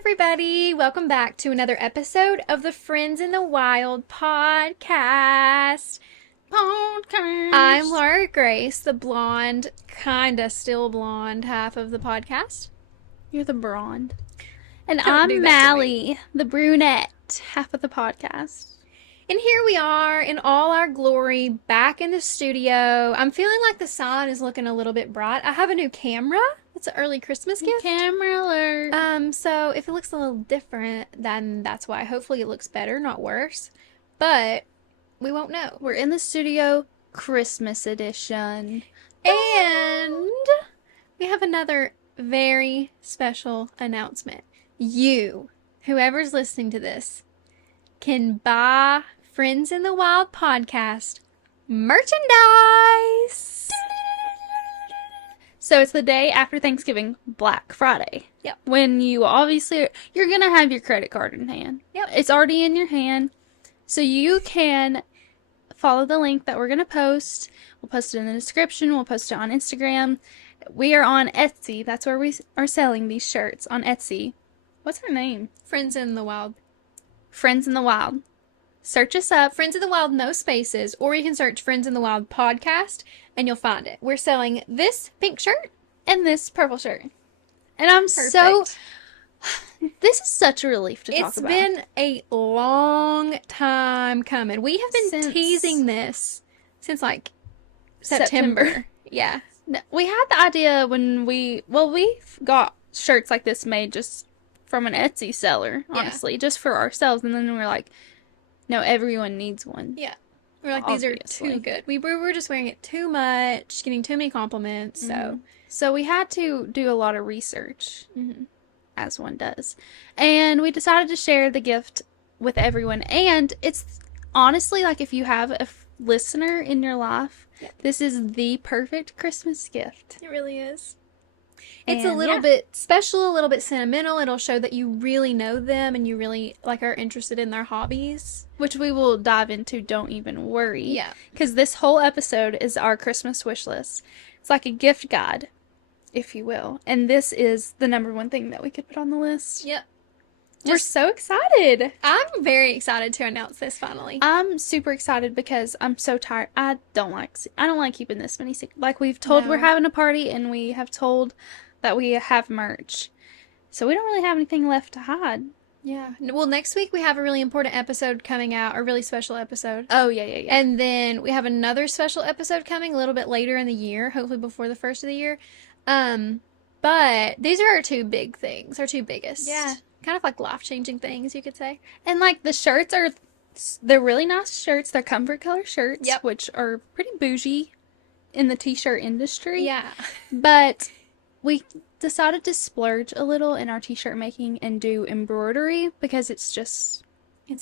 everybody. Welcome back to another episode of the Friends in the Wild podcast. I'm Laura Grace, the blonde, kinda still blonde half of the podcast. You're the blonde. And Don't do I'm that to Mallie, the brunette half of the podcast. And here we are in all our glory, back in the studio. I'm feeling like the sun is looking a little bit bright. I have a new camera. It's an early Christmas gift. Camera alert. So if it looks a little different, then that's why. Hopefully it looks better, not worse. But we won't know. We're in the studio, Christmas edition. And we have another very special announcement. You, whoever's listening to this, can buy Friends in the Wild podcast merchandise. So it's the day after Thanksgiving, Black Friday. Yep. When you're going to have your credit card in hand. Yep. It's already in your hand. So you can follow the link that we're going to post. We'll post it in the description. We'll post it on Instagram. We are on Etsy. That's where we are selling these shirts, on Etsy. What's our name? Friends in the Wild. Friends in the Wild. Search us up. Friends in the Wild, no spaces, or you can search Friends in the Wild podcast and you'll find it. We're selling this pink shirt And this purple shirt. And I'm Perfect. this is such a relief to talk about. It's been a long time coming. We have been Since teasing this since like September. Yeah. No, we had the idea when we got shirts like this made just from an Etsy seller, honestly, just for ourselves. And then we were like, no, everyone needs one. Yeah. We're like, these are Obviously. too good. We were just wearing it too much, getting too many compliments. So we had to do a lot of research, Mhm. as one does. And we decided to share the gift with everyone. And it's honestly like if you have a listener in your life, this is the perfect Christmas gift. It really is. It's a And, little yeah. bit special, a little bit sentimental. It'll show that you really know them and you really like are interested in their hobbies. Which we will dive into, don't even worry. Yeah. Because this whole episode is our Christmas wish list. It's like a gift guide, if you will. And this is the number one thing that we could put on the list. Yep. We're so excited. I'm very excited to announce this finally. I'm super excited because I'm so tired. I don't like keeping this many secrets. Like we've told No. we're having a party and we have told that we have merch. So we don't really have anything left to hide. Yeah. Well, next week we have a really important episode coming out, a really special episode. Oh, yeah. And then we have another special episode coming a little bit later in the year, hopefully before the first of the year. But these are our two big things, our two biggest. Yeah. Kind of like life-changing things, you could say. And like the shirts they're really nice shirts. They're comfort color shirts, Yep. which are pretty bougie in the t-shirt industry. Yeah. But we decided to splurge a little in our t-shirt making and do embroidery because it's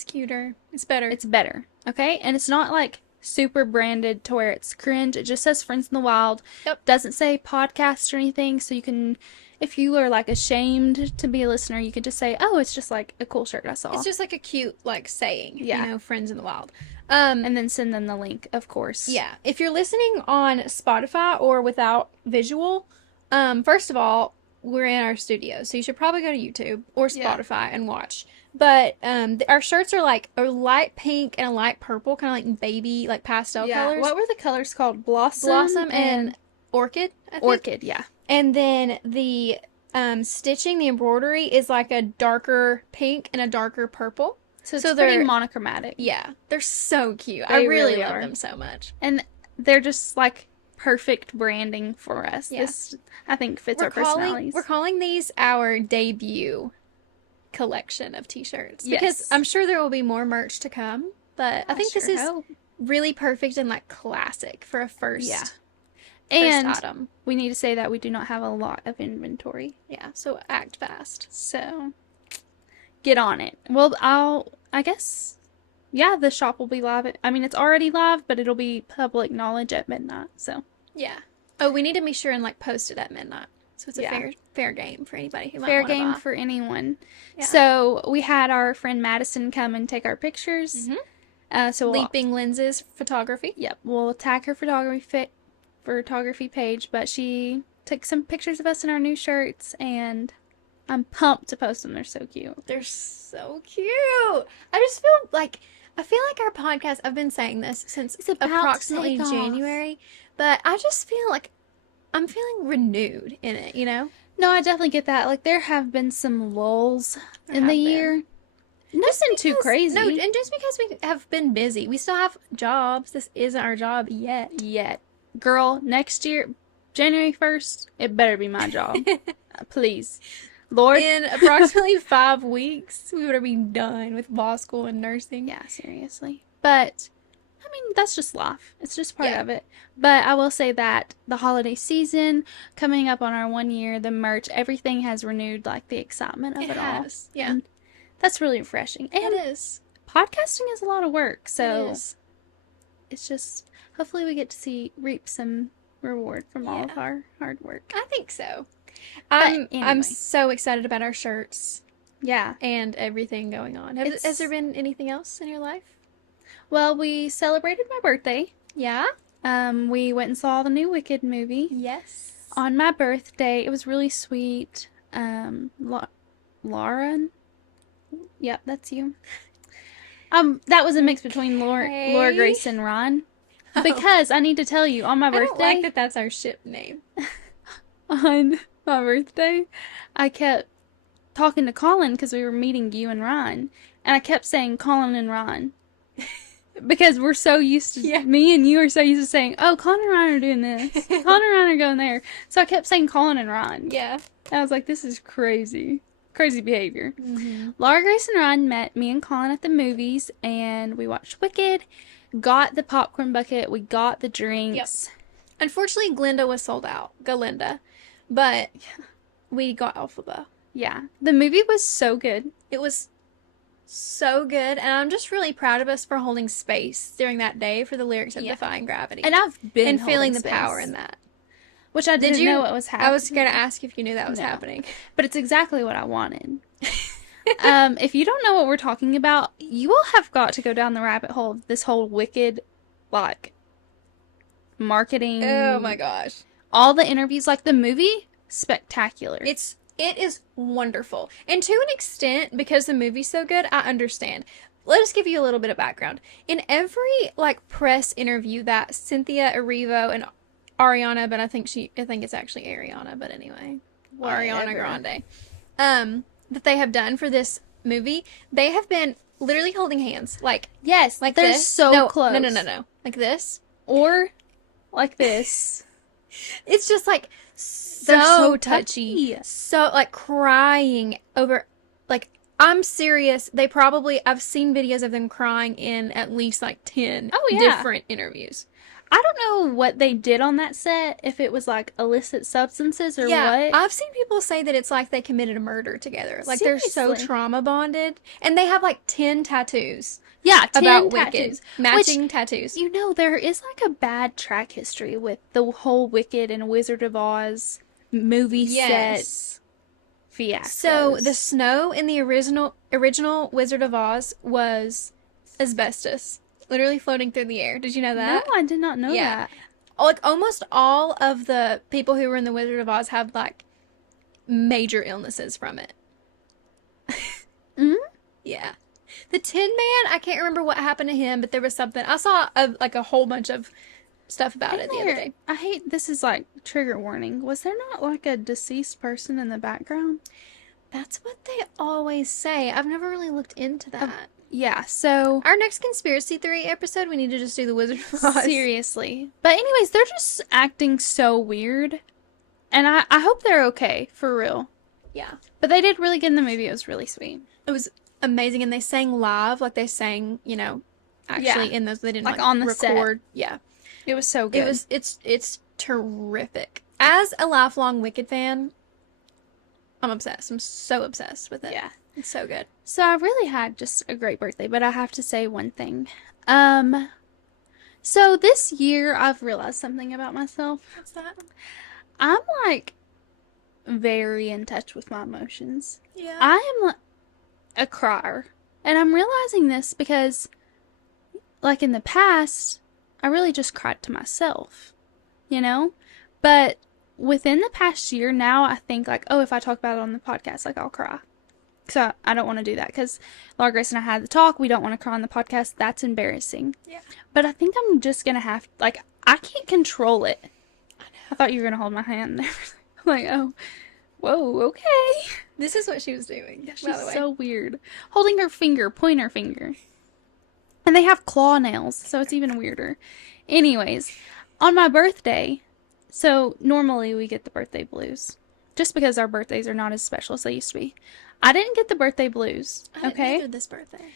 cuter. It's better. it's better. Okay? And it's not like super branded to where it's cringe. It just says Friends in the Wild. Yep. Doesn't say podcast or anything, so you can, if you are like ashamed to be a listener, you could just say, oh, it's just like a cool shirt I saw. It's just like a cute, like, saying, Yeah. you know, Friends in the Wild. And then send them the link, of course. Yeah. If you're listening on Spotify or without visual, first of all, we're in our studio, so you should probably go to YouTube or Yeah. Spotify and watch. But our shirts are like a light pink and a light purple, kind of like baby, like pastel Yeah. colors. What were the colors called? Blossom and orchid, I think. orchid, yeah. And then the stitching, the embroidery is like a darker pink and a darker purple. So it's So pretty they're- Yeah, monochromatic. they're so cute. I They really really love are. them so much. And they're just like perfect branding for us. Yeah. This, I think, fits our personalities. We're calling these our debut collection of t-shirts. Yes. Because I'm sure there will be more merch to come, but I think this sure is hope. really perfect and like classic for a first, Yeah. first And item. we need to say that we do not have a lot of inventory. Yeah, so act fast. So get on it. Well, I guess, yeah, the shop will be live. I mean, it's already live, but it'll be public knowledge at midnight. So Yeah. Oh, we need to be sure and like post it at midnight. So it's a Yeah. fair game for anybody who might fair wanna game buy. for anyone. Yeah. So we had our friend Madison come and take our pictures. Mhm. So we'll, Leaping Lenses Photography. yep, we'll tag her photography page, but she took some pictures of us in our new shirts, and I'm pumped to post them. They're so cute. They're so cute. I feel like our podcast, I've been saying this since It's about to approximately take off. January, but I just feel like I'm feeling renewed in it, you know? No, I definitely get that. Like, there have been some lulls There in the have been. year. Nothing too crazy. No, and just because we have been busy, we still have jobs. This isn't our job yet. Girl, next year, January 1st, it better be my job. Please. Lord. In approximately 5 weeks, we would be done with law school and nursing. Yeah, seriously. But, I mean, that's just life. It's just part Yeah. of it. But I will say that the holiday season, coming up on our 1 year, the merch, everything has renewed, like, the excitement of it all. has. Yeah. And that's really refreshing. And It is. podcasting is a lot of work, so It is. it's just, hopefully we get to reap some reward from all of Yeah. our hard work. I think so. anyway. I'm so excited about our shirts Yeah. and everything going on. Has there been anything else in your life? Well, we celebrated my birthday. Yeah? We went and saw the new Wicked movie Yes. on my birthday. It was really sweet. Lauren? Yep, that's you. That was a mix between Laura Okay. Grace and Ron. Because I need to tell you, on my I don't birthday, like that that's our ship name. on my birthday, I kept talking to Colin because we were meeting you and Ron, and I kept saying Colin and Ron. Because we're so used to, Yeah. me and you are so used to saying, oh, Colin and Ron are doing this. Colin and Ron are going there. So I kept saying Colin and Ron. Yeah. And I was like, this is crazy. Crazy behavior. Mm-hmm. Laura Grace and Ron met me and Colin at the movies, and we watched Wicked, got the popcorn bucket, we got the drinks. Unfortunately, Glinda was sold out. Galinda. But we got Elphaba. Yeah. The movie was so good. It was so good, and I'm just really proud of us for holding space during that day for the lyrics of Yeah. Defying Gravity. And I've been and feeling the holding power space, in that. which I didn't know what was happening. I was going to ask if you knew that was No. happening. But it's exactly what I wanted. If you don't know what we're talking about, you will have got to go down the rabbit hole of this whole Wicked, like, marketing. Oh my gosh. All the interviews, like the movie, spectacular. It is wonderful. And to an extent, because the movie's so good, I understand. Let us give you a little bit of background. In every like press interview that Cynthia Erivo and Ariana, but I think it's actually Ariana, but anyway. Ariana Grande. That they have done for this movie, they have been literally holding hands. Like yes, like they're this. so close. No. Like this. Or like this. It's just like They're so touchy. So like crying over like I'm serious. I've seen videos of them crying in at least like 10 different interviews. I don't know what they did on that set, if it was like illicit substances or what. I've seen people say that it's like they committed a murder together. Like they're so Seriously. trauma bonded. And they have like 10 tattoos Yeah, 10 about tattoos. Wicked. Matching tattoos. You know, there is like a bad track history with the whole Wicked and Wizard of Oz movie set fiascos. So the snow in the original Wizard of Oz was asbestos, literally floating through the air. Did you know that? No, I did not know that. Like almost all of the people who were in the Wizard of Oz have like major illnesses from it. Mhm. Yeah. The Tin Man, I can't remember what happened to him, but there was something. I saw a whole bunch of stuff about it the other day. I hate this is like trigger warning. Was there not like a deceased person in the background? That's what they always say. I've never really looked into that. Yeah, so Our next conspiracy theory episode, we need to just do the Wizard of Oz. seriously. But anyways, they're just acting so weird. And I hope they're okay, for real. Yeah. But they did really good in the movie. It was really sweet. It was amazing, and they sang live, like they sang, actually in those. They didn't Like, on the record. Yeah, It was so good. It's terrific. As a lifelong Wicked fan, I'm obsessed. I'm so obsessed with it. Yeah. It's so good. So I really had just a great birthday, but I have to say one thing. So this year I've realized something about myself. What's that? I'm like very in touch with my emotions. Yeah. I am a crier. And I'm realizing this because like in the past, I really just cried to myself, you know? But within the past year now, I think, like, oh, if I talk about it on the podcast, like, I'll cry. So I don't want to do that because Laura Grace and I had the talk. We don't want to cry on the podcast. That's embarrassing. Yeah. But I think I'm just going to have, like, I can't control it. I thought you were going to hold my hand there. I'm like, oh, whoa, okay. This is what she was doing, Yeah, she's so weird. Holding her finger, pointer finger. And they have claw nails, so it's even weirder. Anyways, on my birthday, so normally we get the birthday blues. Just because our birthdays are not as special as they used to be. I didn't get the birthday blues, I didn't okay? either this birthday.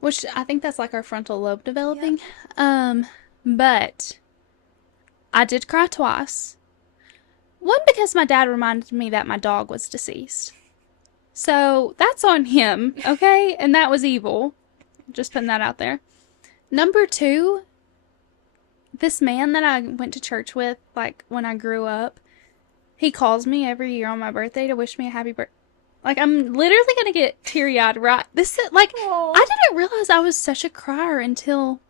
Which I think that's like our frontal lobe developing. Yep. But I did cry twice. One, because my dad reminded me that my dog was deceased. So that's on him, okay? And that was evil. Just putting that out there. Number 2, this man that I went to church with, like, when I grew up, he calls me every year on my birthday to wish me a happy birthday. Like, I'm literally gonna get teary-eyed, right? This is, like, Aww. I didn't realize I was such a crier until,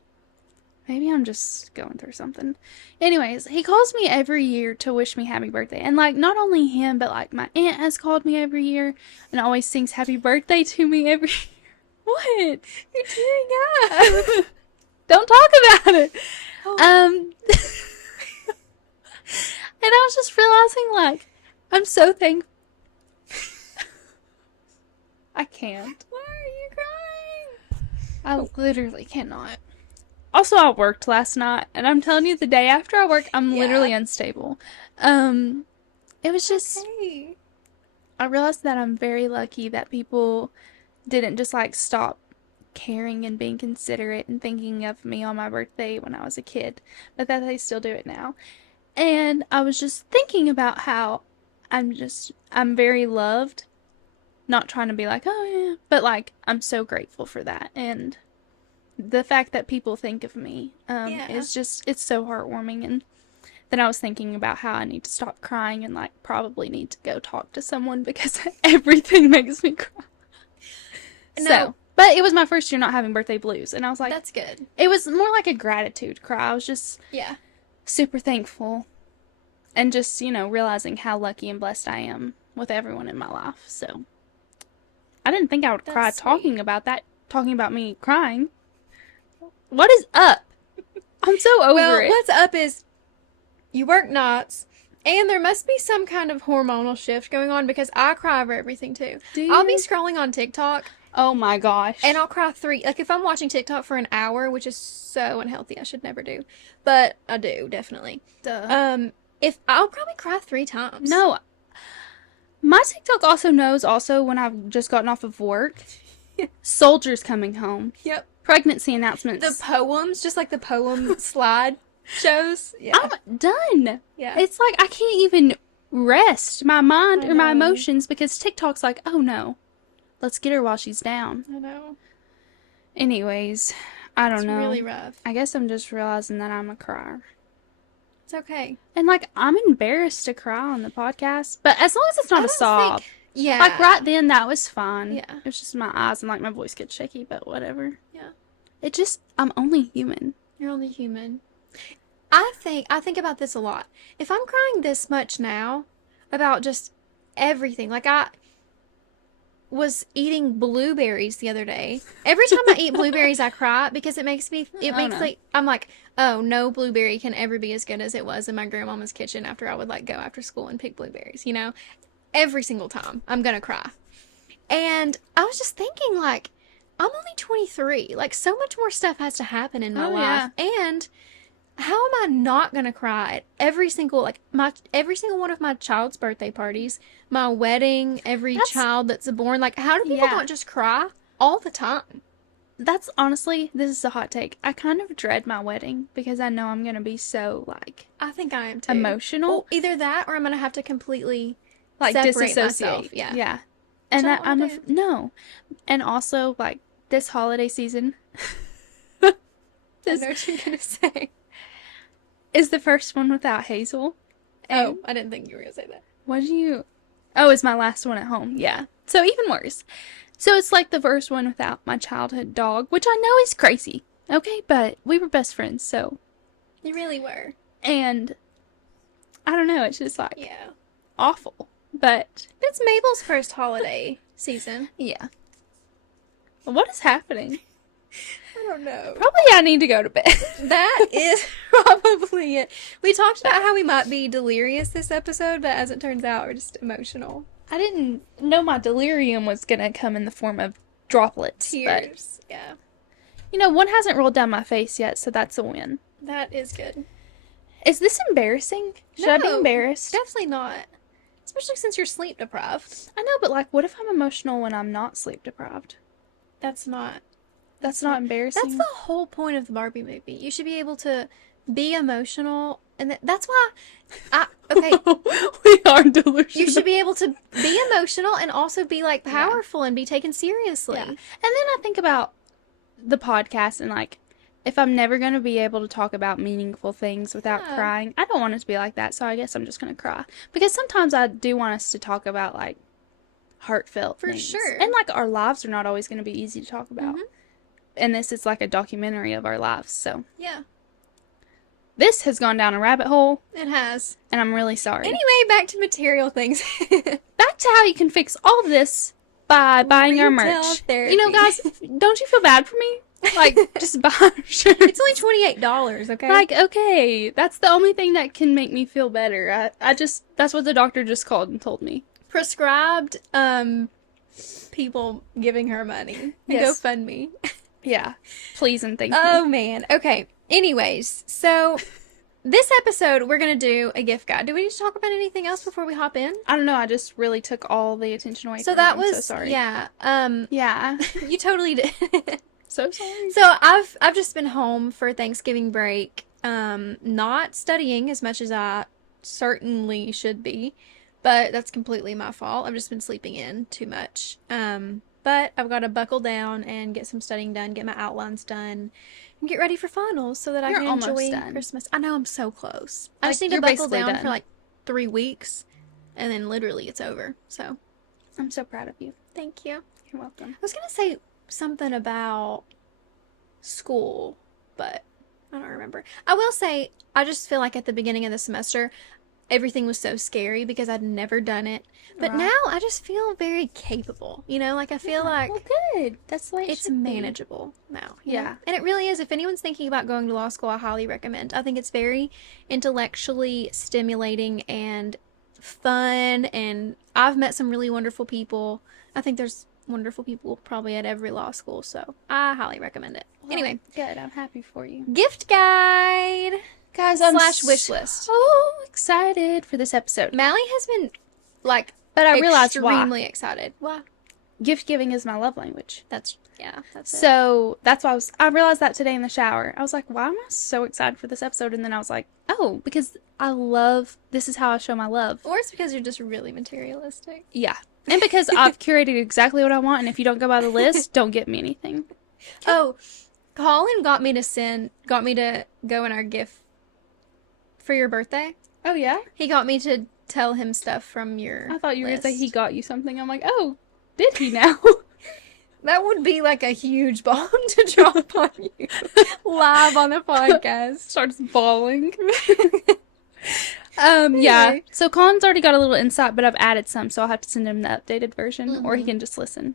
maybe I'm just going through something. Anyways, he calls me every year to wish me happy birthday. And, like, not only him, but, like, my aunt has called me every year and always sings happy birthday to me every year. What? You're tearing up. Don't talk about it. Oh. And I was just realizing, like, I'm so thankful. I can't. Why are you crying? I literally cannot. Also, I worked last night, and I'm telling you, the day after I work, I'm literally unstable. It was just, Okay. I realized that I'm very lucky that people didn't just, like, stop caring and being considerate and thinking of me on my birthday when I was a kid, but that they still do it now. And I was just thinking about how I'm very loved. Not trying to be like, oh yeah, but like, I'm so grateful for that. And the fact that people think of me is just, it's so heartwarming. And then I was thinking about how I need to stop crying and like probably need to go talk to someone because everything makes me cry. No. So, but it was my first year not having birthday blues. And I was like, That's good. It was more like a gratitude cry. I was just super thankful. And just, you know, realizing how lucky and blessed I am with everyone in my life. So, I didn't think I would cry talking about that, talking about me crying. What is up? I'm so over it. Well, what's up is you work nights, and there must be some kind of hormonal shift going on because I cry over everything too. I'll be scrolling on TikTok. Oh my gosh. And I'll cry 3, like if I'm watching TikTok for an hour, which is so unhealthy, I should never do. But I do, definitely. Duh. If I'll probably cry 3 times. No. My TikTok also knows when I've just gotten off of work. Soldiers coming home. Yep. Pregnancy announcements. The poems, just like the poem slide shows. Yeah. I'm done. Yeah. It's like I can't even rest my mind or my emotions because TikTok's like, oh no, let's get her while she's down. I know. Anyways, I don't know. It's really rough. I guess I'm just realizing that I'm a crier. It's okay. And like, I'm embarrassed to cry on the podcast, but as long as it's not a sob. Yeah. Like right then, that was fine. Yeah. It was just my eyes and like my voice gets shaky, but whatever. Yeah. I'm only human. You're only human. I think about this a lot. If I'm crying this much now about just everything, like I was eating blueberries the other day. Every time I eat blueberries, I cry because I'm like, oh, no blueberry can ever be as good as it was in my grandmama's kitchen after I would like go after school and pick blueberries, you know? Every single time I'm gonna cry. And I was just thinking like, I'm only 23. Like so much more stuff has to happen in my life. Yeah. And how am I not gonna cry at every single one of my child's birthday parties, my wedding, every child that's born? Like, how do people not just cry all the time? That's honestly, this is a hot take. I kind of dread my wedding because I know I'm gonna be so like. I think I am too. Emotional. Well, either that, or I'm gonna have to completely like separate disassociate. myself. Yeah. Yeah. And that no. And also like this holiday season. I know what you're gonna say. Is the first one without Hazel. Oh, I didn't think you were going to say that. What did you... Oh, it's my last one at home. Yeah. So even worse. So it's like the first one without my childhood dog, which I know is crazy. Okay? But we were best friends, so... You really were. And I don't know. It's just like Yeah. awful. But It's Mabel's first holiday season. yeah. What is happening? I don't know. Probably I need to go to bed. That is probably it. We talked about how we might be delirious this episode, but as it turns out, we're just emotional. I didn't know my delirium was going to come in the form of droplets. Tears. But, Yeah. you know, one hasn't rolled down my face yet, so that's a win. That is good. Is this embarrassing? Should I be No, embarrassed? Definitely not. Especially since you're sleep deprived. I know, but like, what if I'm emotional when I'm not sleep deprived? That's not Not embarrassing. That's the whole point of the Barbie movie. You should be able to be emotional, and that's why okay, We are delusional. you should be able to be emotional and also be like powerful and be taken seriously. Yeah. And then I think about the podcast and like, if I'm never going to be able to talk about meaningful things without Yeah. crying, I don't want it to be like that, so I guess I'm just going to cry. Because sometimes I do want us to talk about like heartfelt For things. sure. And like our lives are not always going to be easy to talk about. Mhm. And this is like a documentary of our lives, so. Yeah, This has gone down a rabbit hole, it has. and I'm really sorry. Anyway, back to material things. Back to how you can fix all of this by buying our Retail merch. therapy. You know, guys, don't you feel bad for me? Like, just buy our shirts. It's only $28, okay? Like, okay, that's the only thing that can make me feel better. I just, that's what the doctor just called and told me. Prescribed people giving her money. Yes. GoFundMe. Yeah. Please and thank you. Oh man. Okay. Anyways, so this episode we're gonna do a gift guide. Do we need to talk about anything else before we hop in? I don't know, I just really took all the attention away So from that you. I'm was so sorry. yeah. Yeah. You totally did. So sorry. So I've just been home for Thanksgiving break, not studying as much as I certainly should be, but that's completely my fault. I've just been sleeping in too much. But I've got to buckle down and get some studying done, get my outlines done, and get ready for finals so that I You're can almost enjoy done. Christmas. I know I'm so close. I Like, just need to you're buckle basically down done. for like 3 weeks, and then literally it's over. So I'm so proud of you. thank you. You're welcome. I was gonna say something about school, but I don't remember. I will say, I just feel like at the beginning of the semester, everything was so scary because I'd never done it. But Right. now I just feel very capable. You know, like I feel like Well, good. That's the way it it's should be. manageable now. you Yeah. know? And it really is. If anyone's thinking about going to law school, I highly recommend. I think it's very intellectually stimulating and fun, and I've met some really wonderful people. I think there's wonderful people probably at every law school, so I highly recommend it. Well, Anyway, good. I'm happy for you. gift guide Guys, slash wish list. so excited for this episode. Mallie has been like But I realized extremely why. excited. Why? Gift giving is my love language. That's it. So that's why I realized that today in the shower. I was like, why am I so excited for this episode? And then I was like, oh, because this is how I show my love. Or it's because you're just really materialistic. Yeah. And because I've curated exactly what I want, and if you don't go by the list, don't get me anything. Oh, Colin got me to go in our gift for your birthday. Oh, yeah? He got me to tell him stuff from your I thought you were going to say list. he got you something. I'm like, oh, did he now? That would be like a huge bomb to drop on you live on the podcast. Starts bawling. Yeah. Anyway. So Colin's already got a little insight, but I've added some, so I'll have to send him the updated version, or he can just listen.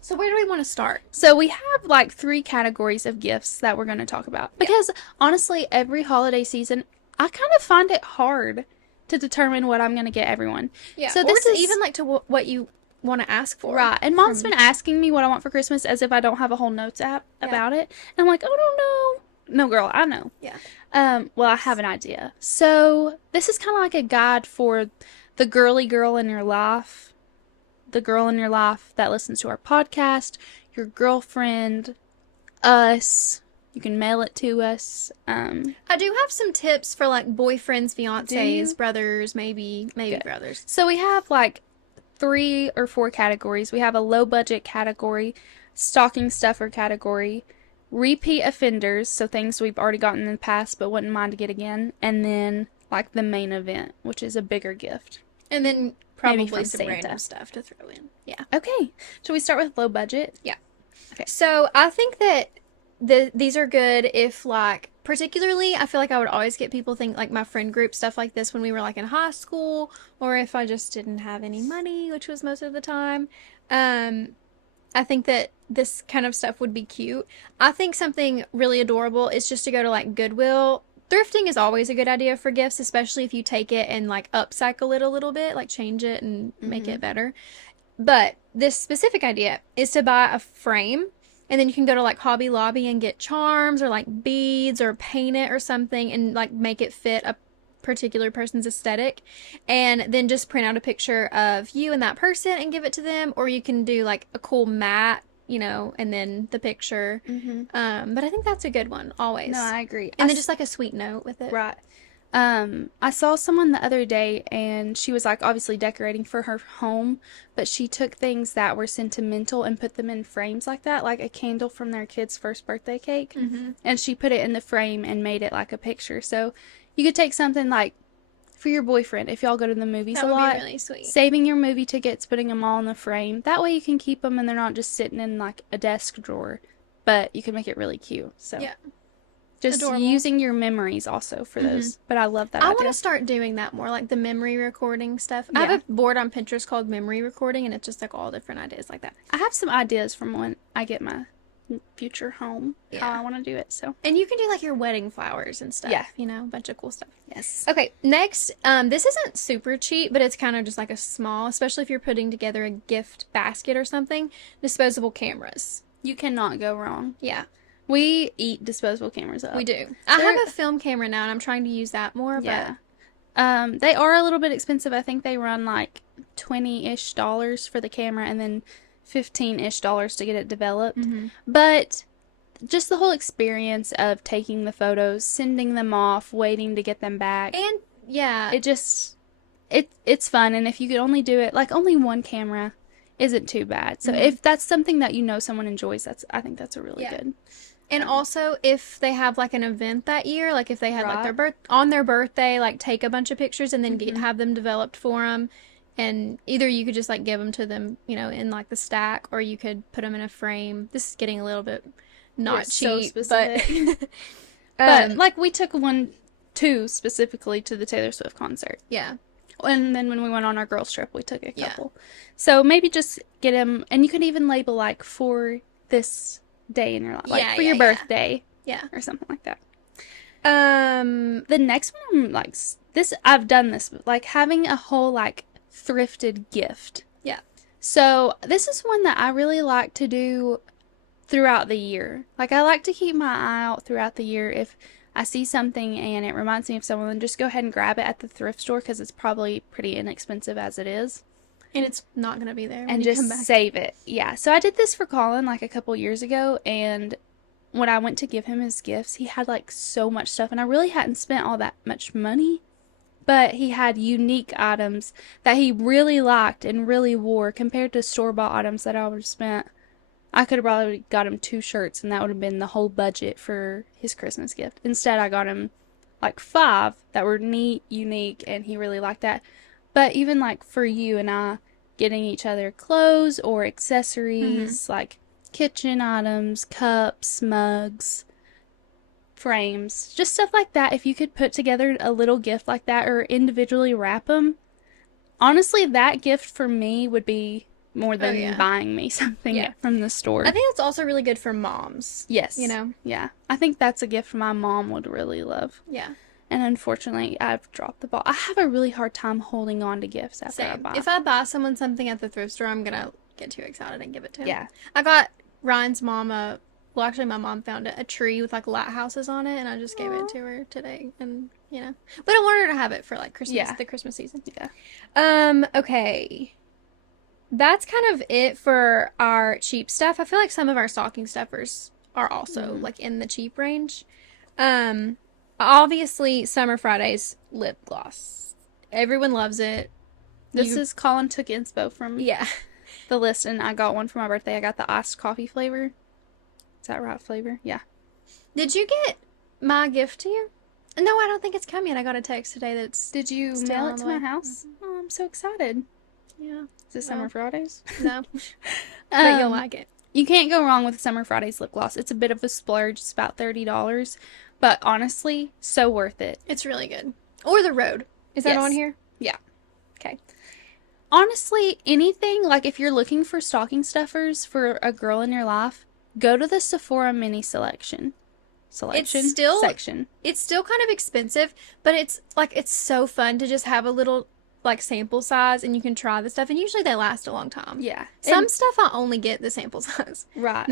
So where do we want to start? So we have like 3 categories of gifts that we're going to talk about. Because honestly, every holiday season, I kind of find it hard to determine what I'm going to get everyone. Yeah. So or this to is even like to what you want to ask for. right. And Mom's been asking me what I want for Christmas as if I don't have a whole notes app about it. And I'm like, oh, I don't know. No, girl, I know. Yeah. Well, I have an idea. So this is kind of like a guide for the girly girl in your life, the girl in your life that listens to our podcast, your girlfriend, us. You can mail it to us. I do have some tips for like boyfriends, Do fiancés, you? brothers, maybe Good. brothers. So we have like 3 or 4 categories. We have a low budget category, stocking stuffer category, repeat offenders, so things we've already gotten in the past but wouldn't mind to get again, and then like the main event, which is a bigger gift. And then Maybe probably from some Santa. random stuff to throw in. Yeah. Okay, shall we start with low budget? So I think that these are good if like particularly, I feel like I would always get people think like my friend group stuff like this when we were like in high school, or if I just didn't have any money, which was most of the time. Um, I think that this kind of stuff would be cute. I think something really adorable is just to go to like Goodwill. Thrifting is always a good idea for gifts, especially if you take it and like upcycle it a little bit, like change it and make it better. But this specific idea is to buy a frame, and then you can go to like Hobby Lobby and get charms or like beads or paint it or something and like make it fit a particular person's aesthetic, and then just print out a picture of you and that person and give it to them. Or you can do like a cool mat, and then the picture. But I think that's a good one always. No, I agree. And then just like a sweet note with it. Right. I saw someone the other day, and she was like obviously decorating for her home, but she took things that were sentimental and put them in frames like that, like a candle from their kid's first birthday cake, and she put it in the frame and made it like a picture. So you could take something like for your boyfriend if y'all go to the movies That a would lot, be really sweet. saving your movie tickets, putting them all in the frame. That way you can keep them and they're not just sitting in like a desk drawer, but you can make it really cute. So Yeah. just Adorable. using your memories also for those. But I love that I idea. want to start doing that more, like the memory recording stuff. I Yeah. have a board on Pinterest called Memory Recording, and it's just like all different ideas like that. I have some ideas from when I get my future home, how I want to do it. So And you can do like your wedding flowers and stuff. Yeah. A bunch of cool stuff. yes. Okay, next, this isn't super cheap, but it's kind of just like a small, especially if you're putting together a gift basket or something, disposable cameras. You cannot go wrong. Yeah, We eat disposable cameras up. we do. I have a film camera now, and I'm trying to use that more. Yeah. They are a little bit expensive. I think they run like $20-ish for the camera, and then $15-ish to get it developed. But just the whole experience of taking the photos, sending them off, waiting to get them back. And yeah, It's fun, and if you could only do it like only one camera isn't too bad. So if that's something that someone enjoys, I think that's a really good. and also if they have like an event that year, like if they had like Right. their birthday, like take a bunch of pictures and then have them developed for them. And either you could just like give them to them, in like the stack, or you could put them in a frame. This is getting a little bit not so cheap, specific. But like we took two specifically to the Taylor Swift concert. yeah. And then when we went on our girls trip, we took a Yeah. couple. So maybe just get them, and you can even label like for this day in your life, like for your birthday, Yeah. or something like that. The next one, I'm like this. I've done this, but like having a whole like thrifted gift. Yeah. So this is one that I really like to do throughout the year. Like I like to keep my eye out throughout the year. If I see something and it reminds me of someone, then just go ahead and grab it at the thrift store because it's probably pretty inexpensive as it is. And it's not going to be there when And you just come back. save it. Yeah. So I did this for Colin like a couple years ago, and when I went to give him his gifts, he had like so much stuff, and I really hadn't spent all that much money, but he had unique items that he really liked and really wore compared to store-bought items that I would have spent. I could have probably got him 2 shirts, and that would have been the whole budget for his Christmas gift. Instead, I got him like 5 that were neat, unique, and he really liked that. But even like for you and I, getting each other clothes or accessories, like kitchen items, cups, mugs, frames, just stuff like that. If you could put together a little gift like that or individually wrap them, honestly, that gift for me would be more than buying me something from the store. I think that's also really good for moms. Yes. You know? Yeah. I think that's a gift my mom would really love. Yeah. And unfortunately, I've dropped the ball. I have a really hard time holding on to gifts after I Same. buy. If I buy someone something at the thrift store, I'm going to get too excited and give it to him. Yeah. I got Ryan's mom well, actually, my mom found a tree with like lighthouses on it, and I just gave it to her today. And, but I wanted her to have it for like Christmas, the Christmas season. Yeah. Okay. That's kind of it for our cheap stuff. I feel like some of our stocking stuffers are also like in the cheap range. Obviously, Summer Fridays lip gloss. Everyone loves it. This is Colin took inspo from Yeah. the list, and I got one for my birthday. I got the iced coffee flavor. Is that right flavor? Yeah. Did you get my gift to you? No, I don't think it's come yet. I got a text today that's Did you still mail on it the to my way. house? Oh, I'm so excited. Yeah. Is it Summer Fridays? No. But you'll like it. You can't go wrong with Summer Fridays lip gloss. It's a bit of a splurge. It's about $30. But honestly, so worth it. It's really good. Or the Road. Is that Yes. on here? Yeah. Okay. Honestly, anything, like if you're looking for stocking stuffers for a girl in your life, go to the Sephora mini section. It's still kind of expensive, but it's so fun to just have a little like sample size and you can try the stuff and usually they last a long time. Yeah. Some stuff I only get the sample size. Right.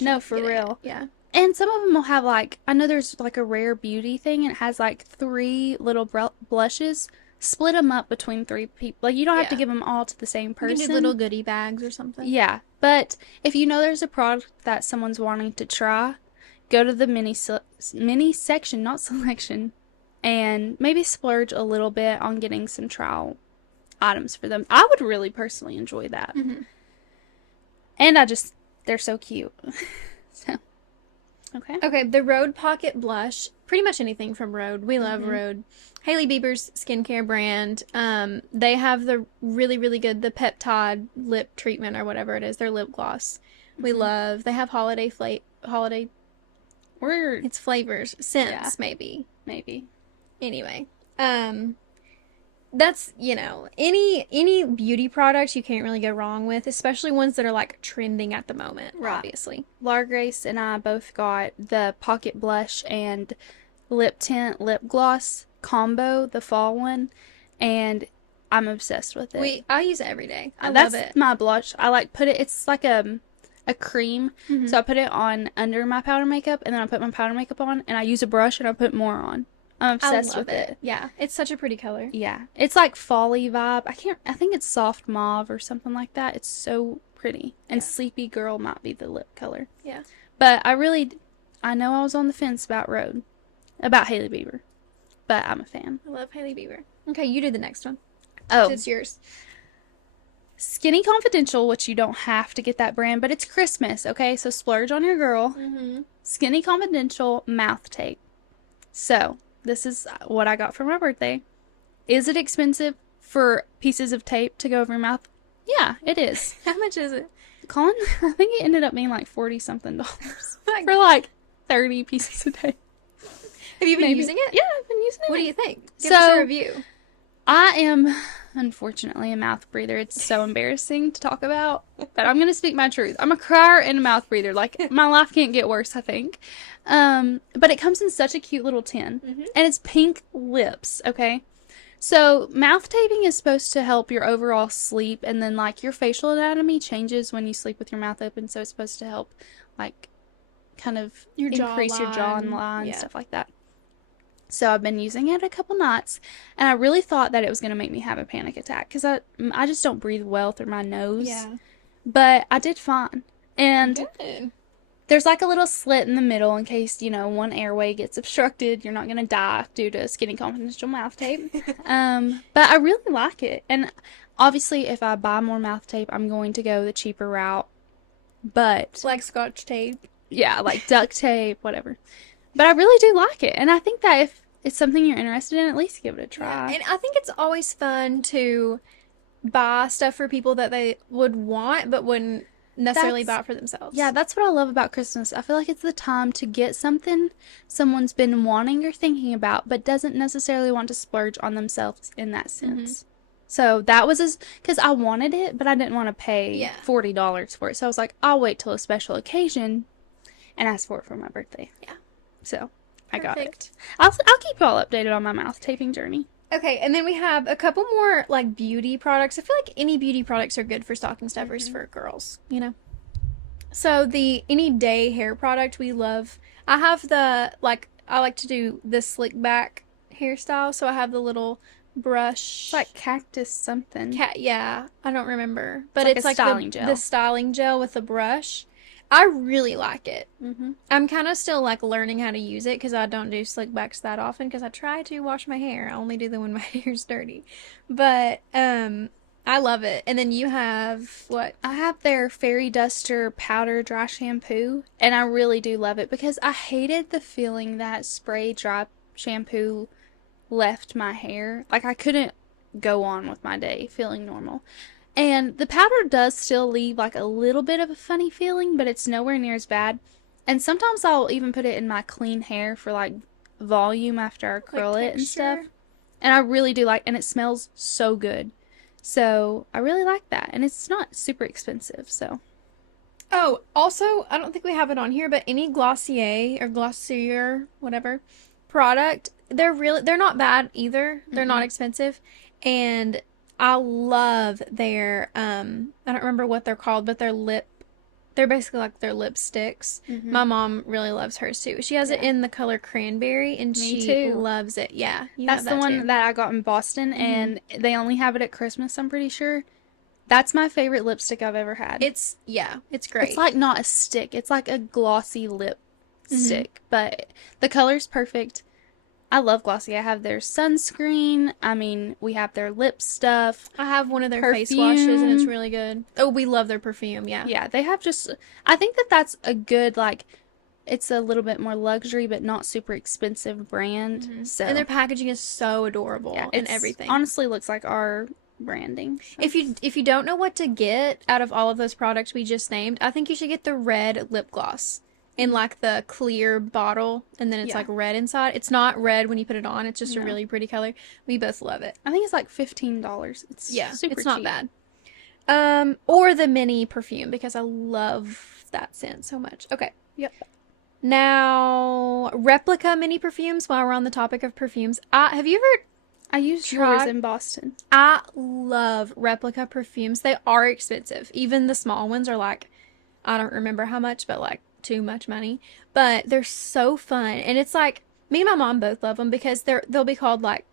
No, for real. Yeah. And some of them will have like, I know there's like a rare beauty thing and it has like 3 little blushes. Split them up between 3 people. Like, you don't have to give them all to the same person. You can do little goodie bags or something. Yeah. But if you know there's a product that someone's wanting to try, go to the mini section, not selection, and maybe splurge a little bit on getting some trial items for them. I would really personally enjoy that. Mm-hmm. And they're so cute. So, okay. Okay, the Rhode Pocket Blush. Pretty much anything from Rhode. We love Rhode. Hailey Bieber's skincare brand. They have the really, really good, the peptide lip treatment or whatever it is, their lip gloss. We love. They have holiday it's flavors, scents, maybe. Anyway, that's, any beauty products you can't really go wrong with, especially ones that are like trending at the moment, obviously. Laura Grace and I both got the Pocket Blush and lip tint lip gloss combo, the fall one, and I'm obsessed with it. I use it every day. That's love it. my blush. I like put it, it's like a cream, so I put it on under my powder makeup, and then I put my powder makeup on, and I use a brush, and I put more on. I'm obsessed with it. Yeah, it's such a pretty color. Yeah, it's like fall-y vibe. I think it's soft mauve or something like that. It's so pretty. And Sleepy Girl might be the lip color. Yeah. But I know I was on the fence about Hailey Bieber, but I'm a fan. I love Hailey Bieber. Okay, you do the next one. Oh. It's yours. Skinny Confidential, which you don't have to get that brand, but it's Christmas, okay? So splurge on your girl. Mm-hmm. Skinny Confidential mouth tape. So, this is what I got for my birthday. Is it expensive for pieces of tape to go over your mouth? Yeah, it is. How much is it? Colin, I think it ended up being like $40-something for like 30 pieces of tape. Have you been using it? Yeah, I've been using it. What do you think? Give us a review. I am, unfortunately, a mouth breather. It's so embarrassing to talk about, but I'm going to speak my truth. I'm a crier and a mouth breather. Like, my life can't get worse, I think. But it comes in such a cute little tin, and it's pink lips, okay? So, mouth taping is supposed to help your overall sleep, and then, like, your facial anatomy changes when you sleep with your mouth open, so it's supposed to help, like, kind of increase your jawline and stuff like that. So I've been using it a couple nights, and I really thought that it was going to make me have a panic attack, because I just don't breathe well through my nose. Yeah. But I did fine. And there's like a little slit in the middle in case, one airway gets obstructed. You're not going to die due to Skinny Confidential mouth tape. But I really like it. And obviously, if I buy more mouth tape, I'm going to go the cheaper route. But like Scotch tape. Yeah, like duct tape, whatever. But I really do like it. And I think that if it's something you're interested in, at least give it a try. Yeah. And I think it's always fun to buy stuff for people that they would want but wouldn't necessarily buy it for themselves. Yeah, that's what I love about Christmas. I feel like it's the time to get something someone's been wanting or thinking about but doesn't necessarily want to splurge on themselves in that sense. So that was because I wanted it, but I didn't want to pay $40 for it. So I was like, I'll wait till a special occasion and ask for it for my birthday. Yeah. So, I got it. I'll keep you all updated on my mouth taping journey. Okay, and then we have a couple more, like, beauty products. I feel like any beauty products are good for stocking stuffers for girls, So, any day hair product we love. I have I like to do the slick back hairstyle, so I have the little brush. It's like cactus something. Yeah, I don't remember. But it's like styling gel. The styling gel with the brush. I really like it. I'm kind of still like learning how to use it because I don't do slick backs that often because I try to wash my hair. I only do them when my hair's dirty. But I love it. And then you have what? I have their Fairy Duster powder dry shampoo, and I really do love it because I hated the feeling that spray dry shampoo left my hair. Like, I couldn't go on with my day feeling normal. And the powder does still leave like a little bit of a funny feeling, but it's nowhere near as bad. And sometimes I'll even put it in my clean hair for like volume after I curl it and stuff. And I really do like, and it smells so good. So I really like that. And it's not super expensive, so. Oh, also, I don't think we have it on here, but any Glossier or Glossier, whatever, product, they're not bad either. They're not expensive. And I love their, I don't remember what they're called, but they're basically like their lipsticks. My mom really loves hers too. She has it in the color cranberry, and Me she too. loves it. Yeah, you That's have the that one too. that I got in Boston, and they only have it at Christmas, I'm pretty sure. That's my favorite lipstick I've ever had. It's great. It's like not a stick, it's like a glossy lip stick, but the color's perfect. I love Glossy. I have their sunscreen. I mean, we have their lip stuff. I have one of their face Perfume. washes, and it's really good. Oh, we love their perfume. Yeah. Yeah, they have just. I think that that's a good, like, it's a little bit more luxury, but not super expensive brand. So, And their packaging is so adorable yeah, and everything. Honestly looks like our branding. So. If you don't know what to get out of all of those products we just named, I think you should get the red lip gloss in like the clear bottle, and then it's like red inside. It's not red when you put it on. It's just a really pretty color. We both love it. I think it's like $15. It's super it's not cheap. bad. Or the mini perfume, because I love that scent so much. Okay. Yep. Now, replica mini perfumes. While we're on the topic of perfumes, have you ever? I used yours in Boston. I love replica perfumes. They are expensive. Even the small ones are like, I don't remember how much, but like too much money. But they're so fun, and it's like me and my mom both love them because they'll be called like,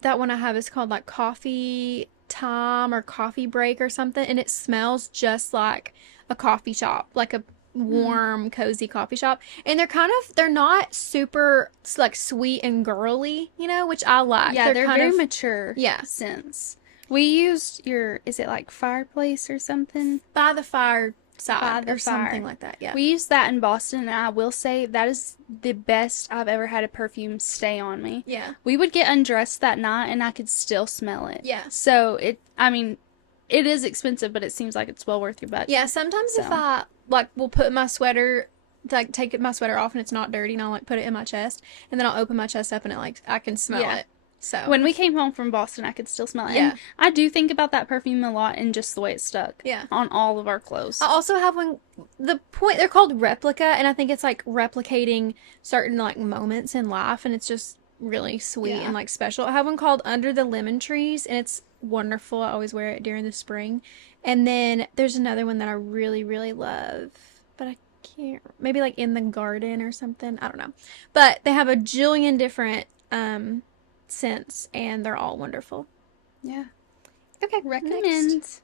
that one I have is called like coffee time or coffee break or something, and it smells just like a coffee shop, like a warm, cozy coffee shop. And they're not super like sweet and girly, which I like. Yeah, they're kind very of mature. Yeah. Scents. We used is it like fireplace or something? By the fire side By the or something fire. like that. Yeah. We used that in Boston, and I will say that is the best I've ever had a perfume stay on me. Yeah. We would get undressed that night, and I could still smell it. Yeah. So I mean, it is expensive, but it seems like it's well worth your bucks. Yeah, sometimes if I will put my sweater, like take my sweater off and it's not dirty, and I'll like put it in my chest, and then I'll open my chest up and I can smell it. So when we came home from Boston, I could still smell it. Yeah. And I do think about that perfume a lot, and just the way it stuck. Yeah. On all of our clothes. I also have one. They're called replica, and I think it's like replicating certain like moments in life, and it's just really sweet and like special. I have one called Under the Lemon Trees, and it's wonderful. I always wear it during the spring. And then there's another one that I really, really love, but I can't. Maybe like In the Garden or something. I don't know. But they have a jillion different scents, and they're all wonderful. Yeah. Okay, Recommend. next.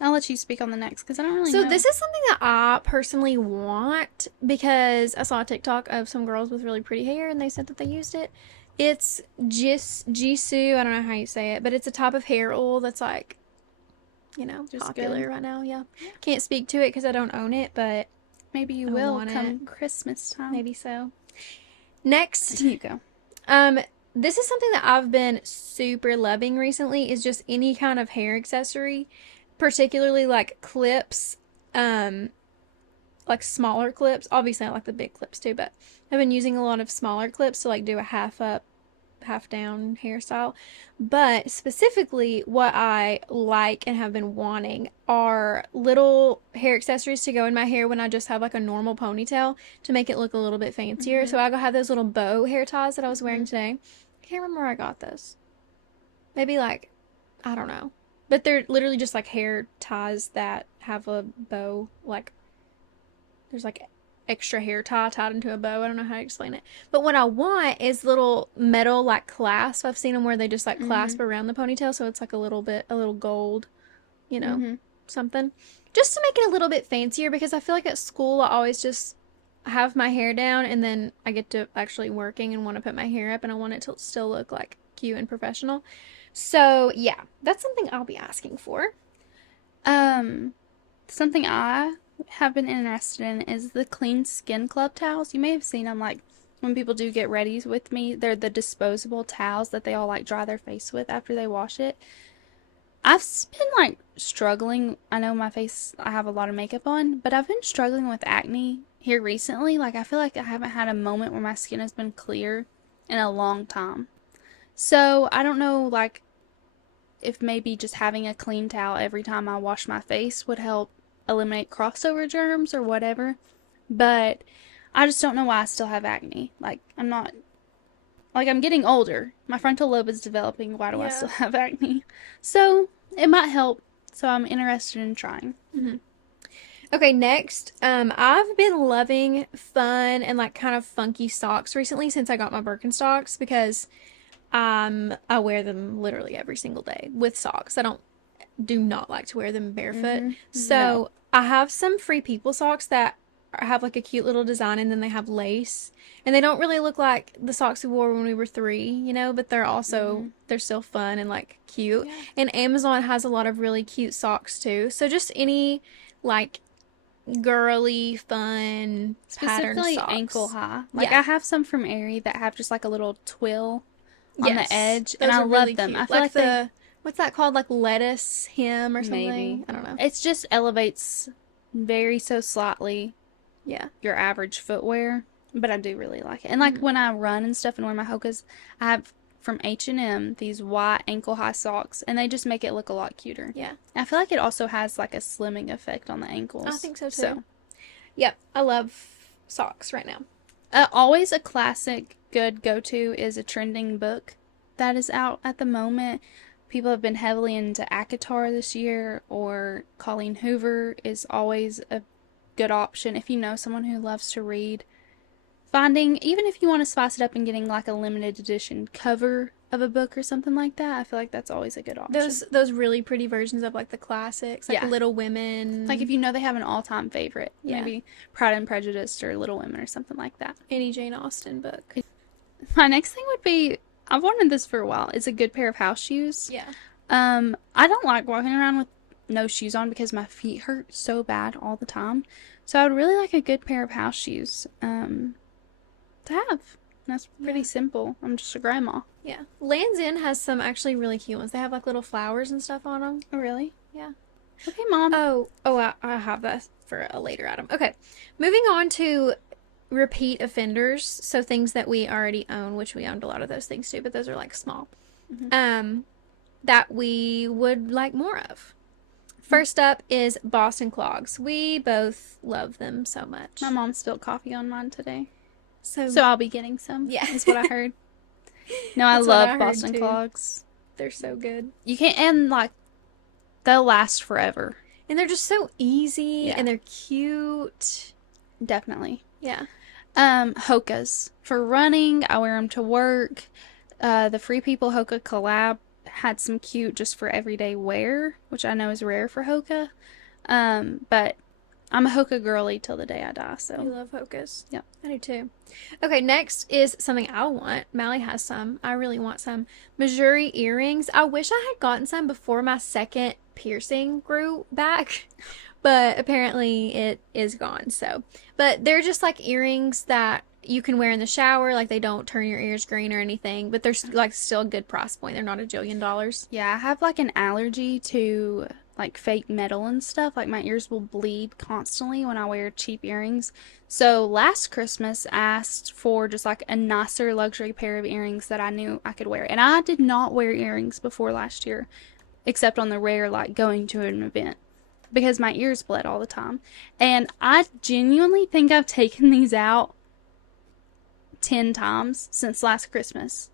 I'll let you speak on the next because I don't really know. So this is something that I personally want because I saw a TikTok of some girls with really pretty hair, and they said that they used it. It's Jisoo. I don't know how you say it, but it's a type of hair oil that's like, just popular good. right now. Yeah. Can't speak to it because I don't own it, but maybe you will come Christmas time. maybe so. Next, you go. This is something that I've been super loving recently, is just any kind of hair accessory, particularly like clips, like smaller clips. Obviously I like the big clips too, but I've been using a lot of smaller clips to like do a half up, half down hairstyle. But specifically what I like and have been wanting are little hair accessories to go in my hair when I just have like a normal ponytail to make it look a little bit fancier. So I go have those little bow hair ties that I was wearing today. I can't remember where I got those. Maybe like, I don't know. But they're literally just like hair ties that have a bow, like there's like extra hair tie tied into a bow. I don't know how to explain it. But what I want is little metal like clasp. I've seen them where they just like clasp around the ponytail, so it's like a little gold, something. Just to make it a little bit fancier, because I feel like at school I always just have my hair down, and then I get to actually working and want to put my hair up, and I want it to still look like cute and professional. So yeah, that's something I'll be asking for. Something I have been interested in is the Clean Skin Club towels. You may have seen them like when people do get ready with me. They're the disposable towels that they all like dry their face with after they wash it. I've been like struggling. I know my face, I have a lot of makeup on, but I've been struggling with acne here recently. Like, I feel like I haven't had a moment where my skin has been clear in a long time. So, I don't know, like, if maybe just having a clean towel every time I wash my face would help eliminate crossover germs or whatever. But I just don't know why I still have acne. Like, I'm not, like, I'm getting older. My frontal lobe is developing. Why do I still have acne? So, it might help. So, I'm interested in trying. Mm-hmm. Okay, next, I've been loving fun and like kind of funky socks recently since I got my Birkenstocks because I wear them literally every single day with socks. I do not like to wear them barefoot. Mm-hmm. So No. I have some Free People socks that have like a cute little design and then they have lace. And they don't really look like the socks we wore when we were 3, you know, but they're also, they're still fun and like cute. Yeah. And Amazon has a lot of really cute socks too. So just any like girly, fun, patterned Specifically socks. ankle high. Like, Yeah. I have some from Aerie that have just like a little twill on Yes, the edge, those and I are love really them. cute. I feel like they what's that called? Like lettuce hem or something? maybe. I don't know. It's just elevates very so slightly Yeah. your average footwear, but I do really like it. And like when I run and stuff and wear my Hokas, I have from H&M these white ankle high socks, and they just make it look a lot cuter. Yeah. I feel like it also has like a slimming effect on the ankles. I think so too. Yep, I love socks right now. Always a classic good go-to is a trending book that is out at the moment. People have been heavily into ACOTAR this year, or Colleen Hoover is always a good option if you know someone who loves to read. Finding, even if you want to spice it up and getting like a limited edition cover of a book or something like that, I feel like that's always a good option. Those really pretty versions of like the classics, like Little Women. Like if you know they have an all-time favorite, Yeah. maybe Pride and Prejudice or Little Women or something like that. Any Jane Austen book. My next thing would be, I've wanted this for a while, is a good pair of house shoes. Yeah. I don't like walking around with no shoes on because my feet hurt so bad all the time. So I would really like a good pair of house shoes to have. That's pretty simple. I'm just a grandma. Yeah. Land's End has some actually really cute ones. They have like little flowers and stuff on them. Oh, really? Yeah. Okay, Mom. I have that for a later item. Okay. Moving on to repeat offenders. So things that we already own, which we owned a lot of those things too, but those are like small. That we would like more of. First up is Boston clogs. We both love them so much. My mom spilled coffee on mine today. So I'll be getting some. Yeah. Is what I heard. No, I That's what I love heard, Boston too. clogs. they're so good. You can't, and like, they'll last forever. And they're just so easy Yeah. and they're cute. Definitely. Yeah. Hokas. For running, I wear them to work. The Free People Hoka collab had some cute just for everyday wear, which I know is rare for Hoka. But I'm a Hoka girly till the day I die, I so. love Hokas. Yep. I do too. Okay, next is something I want. Mallie has some. I really want some. Missouri earrings. I wish I had gotten some before my second piercing grew back, but apparently it is gone, so. But they're just like earrings that you can wear in the shower. Like, they don't turn your ears green or anything, but they're like still a good price point. They're not $1 jillion. Yeah, I have like an allergy to like fake metal and stuff. Like my ears will bleed constantly when I wear cheap earrings. So last Christmas I asked for just like a nicer luxury pair of earrings that I knew I could wear. And I did not wear earrings before last year, except on the rare like going to an event, because my ears bled all the time. And I genuinely think I've taken these out 10 times since last Christmas.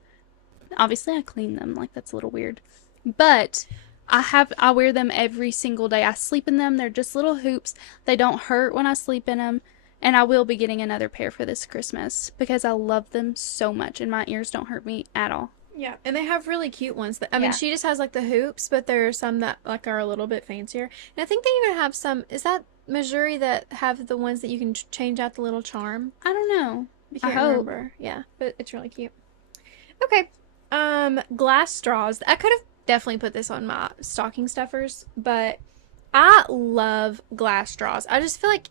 Obviously I clean them, like that's a little weird. But I wear them every single day. I sleep in them. They're just little hoops. They don't hurt when I sleep in them. And I will be getting another pair for this Christmas because I love them so much and my ears don't hurt me at all. Yeah, and they have really cute ones. I mean, she just has like the hoops, but there are some that like are a little bit fancier. And I think they even have some, is that Missouri that have the ones that you can change out the little charm? I don't know. I can't remember. Yeah, but it's really cute. Okay. Glass straws. I could have definitely put this on my stocking stuffers, but I love glass straws. I just feel like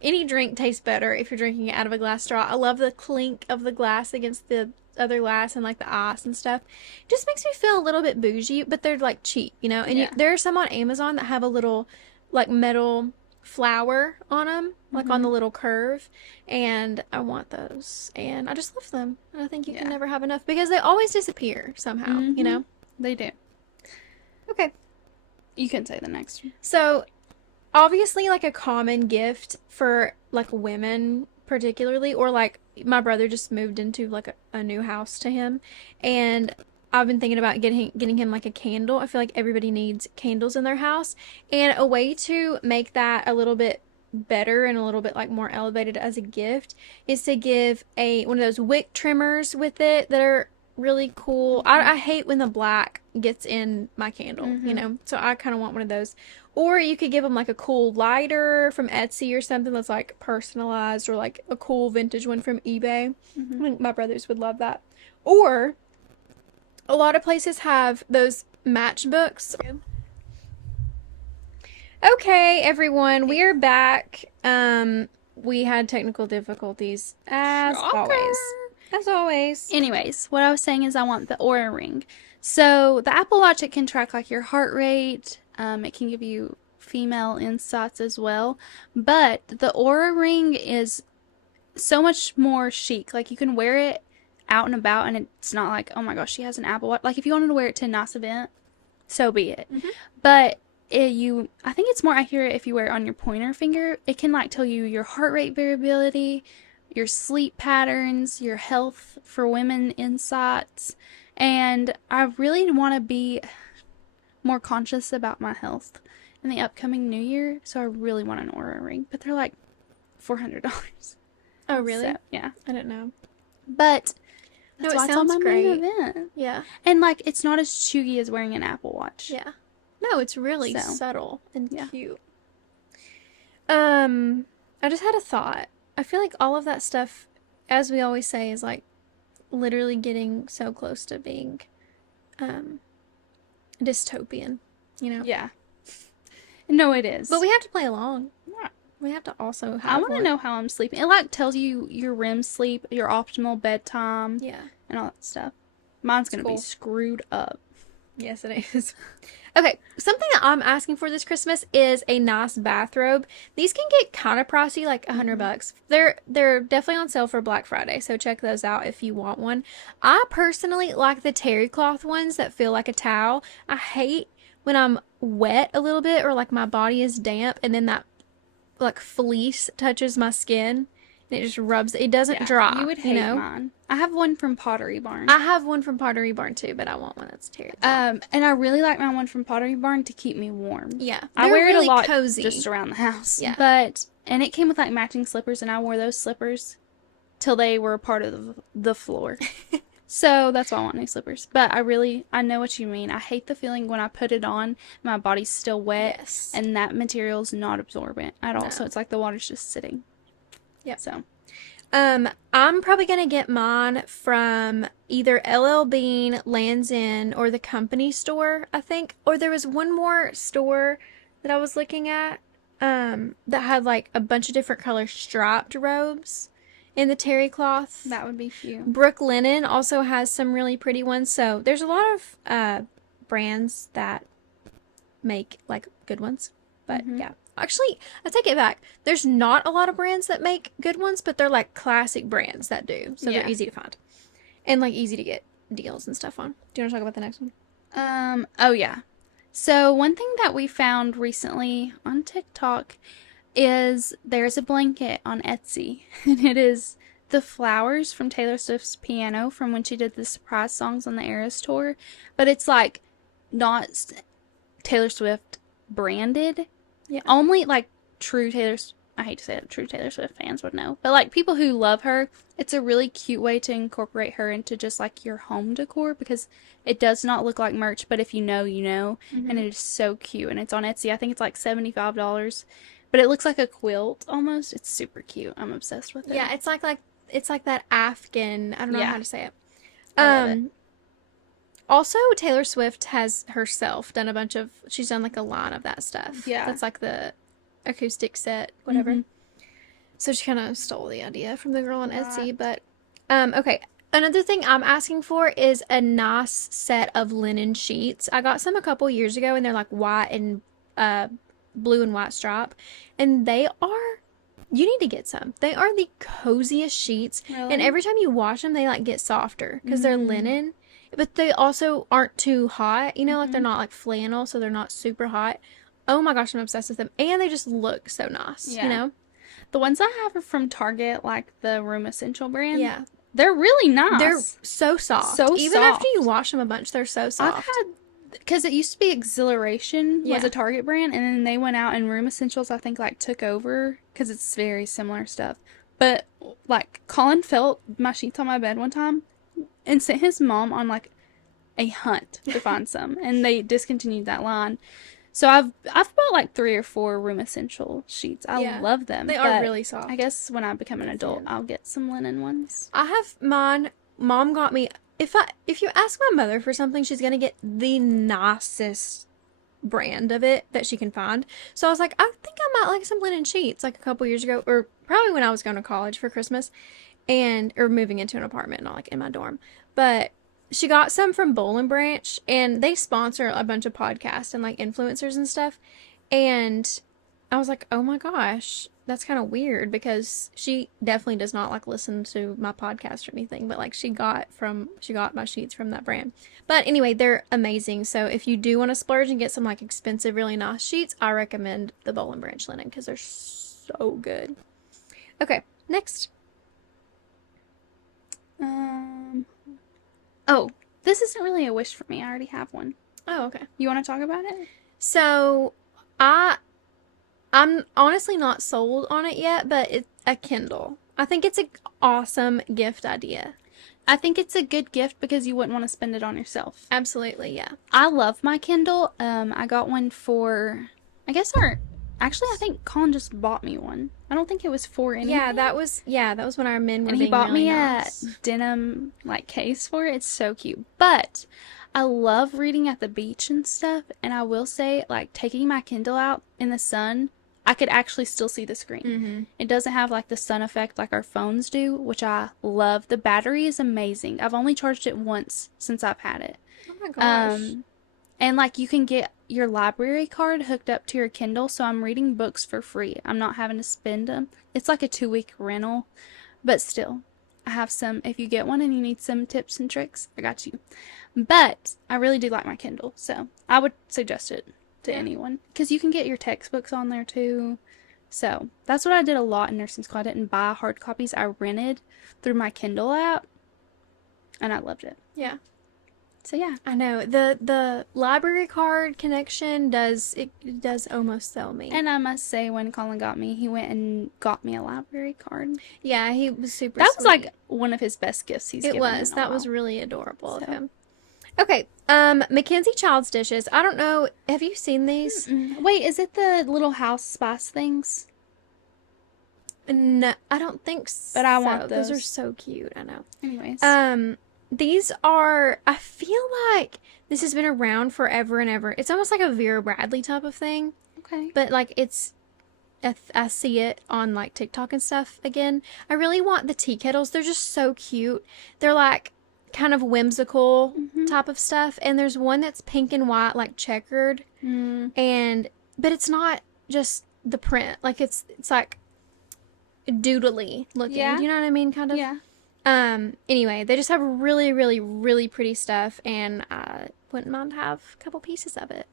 any drink tastes better if you're drinking it out of a glass straw. I love the clink of the glass against the other glass and like the ice and stuff. It just makes me feel a little bit bougie, but they're like cheap, you know. And Yeah. there are some on Amazon that have a little like metal flower on them, like on the little curve, and I want those, and I just love them. And I think you can never have enough because they always disappear somehow, you know. They do. Okay, You can say the next one. so obviously like a common gift for like women particularly, or like my brother just moved into like a new house to him, and I've been thinking about getting him like a candle. I feel like everybody needs candles in their house, and a way to make that a little bit better and a little bit like more elevated as a gift is to give one of those wick trimmers with it that are really cool. I hate when the black gets in my candle, you know, so I kind of want one of those. Or you could give them like a cool lighter from Etsy or something that's like personalized, or like a cool vintage one from eBay. I think my brothers would love that. Or a lot of places have those matchbooks. Okay, everyone, we are back. We had technical difficulties as always. As always. Anyways, what I was saying is I want the Oura Ring. So the Apple Watch, it can track like your heart rate. It can give you female insights as well. But the Oura Ring is so much more chic. Like you can wear it out and about, and it's not like, oh my gosh, she has an Apple Watch. Like if you wanted to wear it to a nice event, so be it. But I think it's more accurate if you wear it on your pointer finger. It can like tell you your heart rate variability, your sleep patterns, your health for women insights, and I really want to be more conscious about my health in the upcoming new year, so I really want an Oura Ring, but they're like $400. Oh, really? So, yeah. I don't know. But No, that's it why it's on sounds my great. main event. Yeah. And like it's not as chuggy as wearing an Apple Watch. Yeah. No, it's really So, subtle and yeah. cute. I just had a thought. I feel like all of that stuff, as we always say, is like literally getting so close to being dystopian, you know? Yeah. No, it is. But we have to play along. Yeah. We have to also have I want to one. know how I'm sleeping. It like tells you your REM sleep, your optimal bedtime, Yeah. and all that stuff. Mine's gonna Cool. be screwed up. Yes, it is. Okay, something that I'm asking for this Christmas is a nice bathrobe. These can get kind of pricey, like $100. They're definitely on sale for Black Friday, so check those out if you want one. I personally like the terry cloth ones that feel like a towel. I hate when I'm wet a little bit, or like my body is damp, and then that like fleece touches my skin and it just rubs. It doesn't dry. You would hate mine. I have one from Pottery Barn. I have one from Pottery Barn too, but I want one that's terry cloth. And I really like my one from Pottery Barn to keep me warm. Yeah, I wear really it a lot cozy. just around the house. Yeah. And it came with like matching slippers, and I wore those slippers till they were a part of the floor. So that's why I want new slippers. But I know what you mean. I hate the feeling when I put it on, my body's still wet, Yes. and that material's not absorbent at all. No. So it's like the water's just sitting. Yep. So I'm probably gonna get mine from either LL Bean, Land's End, or the company store, I think. Or there was one more store that I was looking at, that had like a bunch of different color striped robes in the terry cloth. that would be cute. Brook Linen also has some really pretty ones. So there's a lot of brands that make like good ones. But yeah. Actually, I take it back. There's not a lot of brands that make good ones, but they're like classic brands that do. So Yeah. they're easy to find. And like easy to get deals and stuff on. Do you want to talk about the next one? Oh yeah. So one thing that we found recently on TikTok is there's a blanket on Etsy, and it is the flowers from Taylor Swift's piano from when she did the surprise songs on the Eras tour, but it's like not Taylor Swift branded. Yeah. Only like true I hate to say it, true Taylor Swift fans would know, but like people who love her, it's a really cute way to incorporate her into just like your home decor, because it does not look like merch, but if you know, you know, and it is so cute, and it's on Etsy. I think it's like $75, but it looks like a quilt almost. It's super cute. I'm obsessed with it. Yeah, it's like that Afghan. I don't know Yeah. how to say it. I love it. Also, Taylor Swift has herself done she's done like a line of that stuff. Yeah. That's like the acoustic set, whatever. Mhm. So she kind of stole the idea from the girl on Right. Etsy, but okay. Another thing I'm asking for is a nice set of linen sheets. I got some a couple years ago and they're like white and uh, blue and white stripe. And you need to get some. They are the coziest sheets. Really? And every time you wash them, they like get softer because they're linen. But they also aren't too hot. You know, like they're not like flannel, so they're not super hot. Oh my gosh, I'm obsessed with them. And they just look so nice, Yeah. you know? The ones I have are from Target, like the Room Essential brand. Yeah. They're really nice. They're so soft. So Even soft. after you wash them a bunch, they're so soft. Because it used to be Exhilaration was Yeah. a Target brand, and then they went out and Room Essentials, I think, like, took over, because it's very similar stuff. But, like, Colin felt my sheets on my bed one time and sent his mom on, like, a hunt to find some, and they discontinued that line. So I've bought, like, 3 or 4 Room Essential sheets. I love them. They are really soft. I guess when I become an adult, I'll get some linen ones. I have mine. Mom got me. If you ask my mother for something, she's gonna get the nicest brand of it that she can find. So I was like, I think I might like some linen sheets like a couple years ago, or probably when I was going to college for Christmas, or moving into an apartment, not like in my dorm. But she got some from Boll and Branch, and they sponsor a bunch of podcasts and like influencers and stuff. And I was like, oh my gosh, that's kind of weird because she definitely does not like listen to my podcast or anything, but like she got my sheets from that brand. But anyway, they're amazing. So if you do want to splurge and get some like expensive, really nice sheets, I recommend the Boll and Branch linen because they're so good. Okay, next. Oh, this isn't really a wish for me. I already have one. Oh, okay. You want to talk about it? So I'm honestly not sold on it yet, but it's a Kindle. I think it's an awesome gift idea. I think it's a good gift because you wouldn't want to spend it on yourself. Absolutely, yeah. I love my Kindle. I got one for, actually, I think Colin just bought me one. I don't think it was for anything. Yeah, that was when our men were And he being bought really me nice. a denim, like, case for it. It's so cute. But I love reading at the beach and stuff. And I will say, like, taking my Kindle out in the sun, I could actually still see the screen. Mm-hmm. It doesn't have, like, the sun effect like our phones do, which I love. The battery is amazing. I've only charged it once since I've had it. Oh my gosh. And, like, you can get your library card hooked up to your Kindle, so I'm reading books for free. I'm not having to spend them. It's like a 2-week rental, but still, I have some. If you get one and you need some tips and tricks, I got you. But I really do like my Kindle, so I would suggest it to anyone. Because you can get your textbooks on there, too. So, that's what I did a lot in nursing school. I didn't buy hard copies. I rented through my Kindle app, and I loved it. Yeah. So, yeah. I know. The library card connection does almost sell me. And I must say, when Colin got me, he went and got me a library card. Yeah, he was super That sweet. was like one of his best gifts he's given. It was. in a That while. was really adorable of So. him. Okay. Mackenzie Child's dishes. I don't know. Have you seen these? Wait, is it the little house spice things? No, I don't think so. But I want Those are those. so cute. I know. Anyways. These are, I feel like this has been around forever and ever. It's almost like a Vera Bradley type of thing, Okay. but like I see it on like TikTok and stuff again. I really want the tea kettles. They're just so cute. They're like kind of whimsical type of stuff. And there's one that's pink and white, like checkered. But it's not just the print. Like it's like doodly looking. Yeah. Do you know what I mean? Kind of. Yeah. Anyway, they just have really, really, really pretty stuff, and I wouldn't mind to have a couple pieces of it.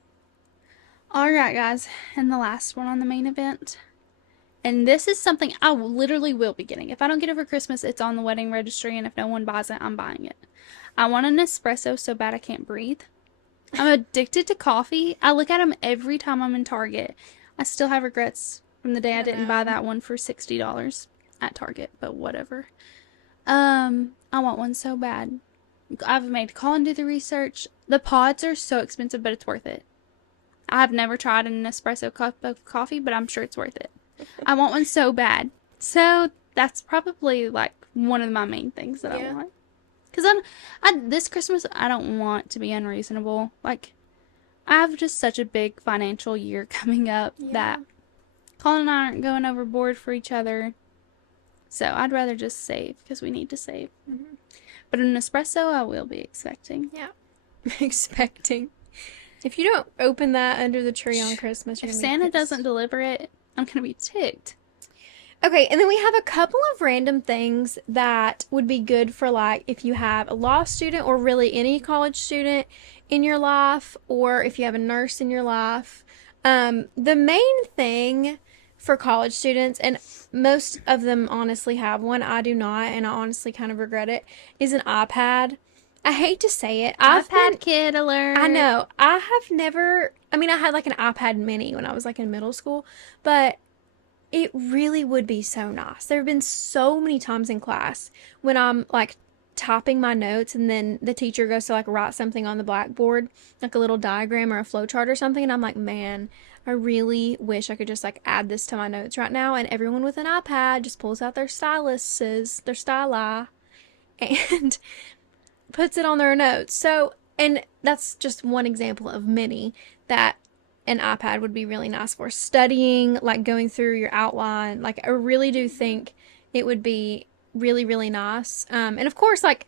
Alright, guys. And the last one on the main event. And this is something I literally will be getting. If I don't get it for Christmas, it's on the wedding registry, and if no one buys it, I'm buying it. I want an espresso so bad I can't breathe. I'm addicted to coffee. I look at them every time I'm in Target. I still have regrets from the day I didn't buy that one for $60 at Target, but whatever. I want one so bad. I've made Colin do the research. The pods are so expensive, but it's worth it. I've never tried an espresso cup of coffee, but I'm sure it's worth it. I want one so bad. So that's probably like one of my main things that I want. Because this Christmas, I don't want to be unreasonable. Like, I have just such a big financial year coming up that Colin and I aren't going overboard for each other. So I'd rather just save because we need to save. But an espresso, I will be expecting. Yeah. Expecting. If you don't open that under the tree on Christmas, you're If gonna be Santa pissed. doesn't deliver it, I'm gonna be ticked. Okay, and then we have a couple of random things that would be good for like if you have a law student or really any college student in your life, or if you have a nurse in your life. The main thing for college students, and most of them honestly have one, I do not, and I honestly kind of regret it, is an iPad. I hate to say it. iPad kid alert. I know. I have never, I mean, I had like an iPad mini when I was like in middle school, but it really would be so nice. There have been so many times in class when I'm like typing my notes and then the teacher goes to like write something on the blackboard, like a little diagram or a flow chart or something, and I'm like, man, I really wish I could just like add this to my notes right now. And everyone with an iPad just pulls out their styluses, their styli, and puts it on their notes. So, and that's just one example of many that an iPad would be really nice for studying, like going through your outline. Like, I really do think it would be really, really nice. And of course, like,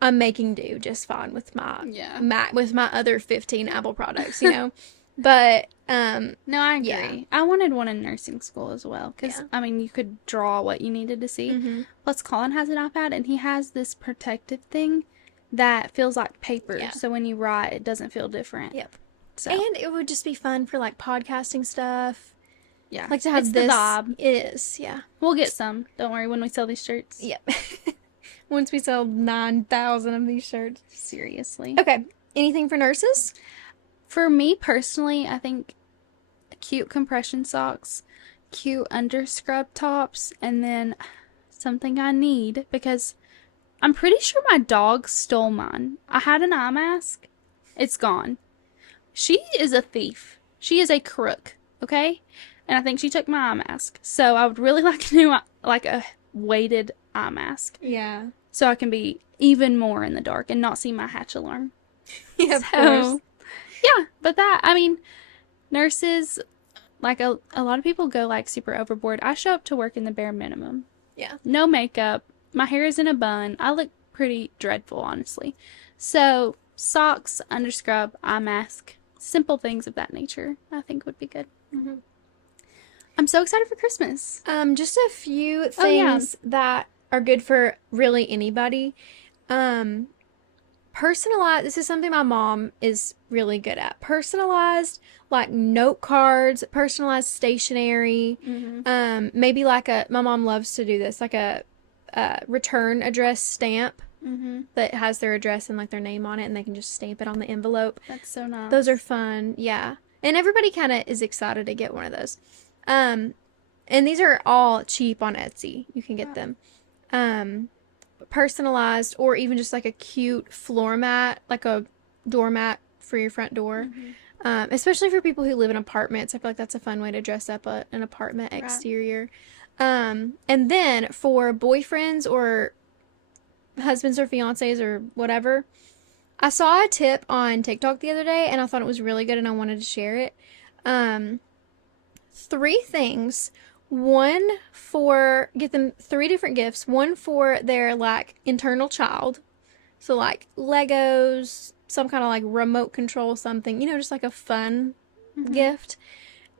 I'm making do just fine with my Mac, with my other 15 Apple products, you know? But, No, I agree. yeah. I wanted one in nursing school as well. Because, Yeah. I mean, you could draw what you needed to see. Mhm. Plus, Colin has an iPad, and he has this protective thing that feels like paper. Yeah. So when you write, it doesn't feel different. Yep. So, And it would just be fun for, like, podcasting stuff. yeah. Like, to have it's this. the vibe. It is, yeah. We'll get some. Don't worry when we sell these shirts. Yep. Once we sell 9,000 of these shirts. Seriously. Okay. Anything for nurses? For me personally, I think cute compression socks, cute under scrub tops, and then something I need because I'm pretty sure my dog stole mine. I had an eye mask. It's gone. She is a thief. She is a crook, okay? And I think she took my eye mask. So I would really like a new, like a weighted eye mask. Yeah. So I can be even more in the dark and not see my hatch alarm. Yeah, of So, course. yeah, but that, I mean, nurses, like a lot of people go like super overboard. I show up to work in the bare minimum. Yeah. No makeup. My hair is in a bun. I look pretty dreadful, honestly. So, socks, underscrub, eye mask, simple things of that nature, I think would be good. Mm-hmm. I'm so excited for Christmas. Just a few things that are good for really anybody. Personalized, this is something my mom is really good at. Personalized, like note cards, personalized stationery. Mm-hmm. Maybe like my mom loves to do this, like a return address stamp Mm-hmm. that has their address and like their name on it, and they can just stamp it on the envelope. That's so nice. Those are fun, yeah. And everybody kind of is excited to get one of those. And these are all cheap on Etsy. You can get them. Personalized, or even just like a cute floor mat, like a doormat for your front door. Mm-hmm. Especially for people who live in apartments. I feel like that's a fun way to dress up an apartment exterior. And then for boyfriends or husbands or fiancés or whatever, I saw a tip on TikTok the other day and I thought it was really good and I wanted to share it. 3 things. One for, get them 3 different gifts. One for their like internal child. So like Legos, some kind of like remote control something, you know, just like a fun gift.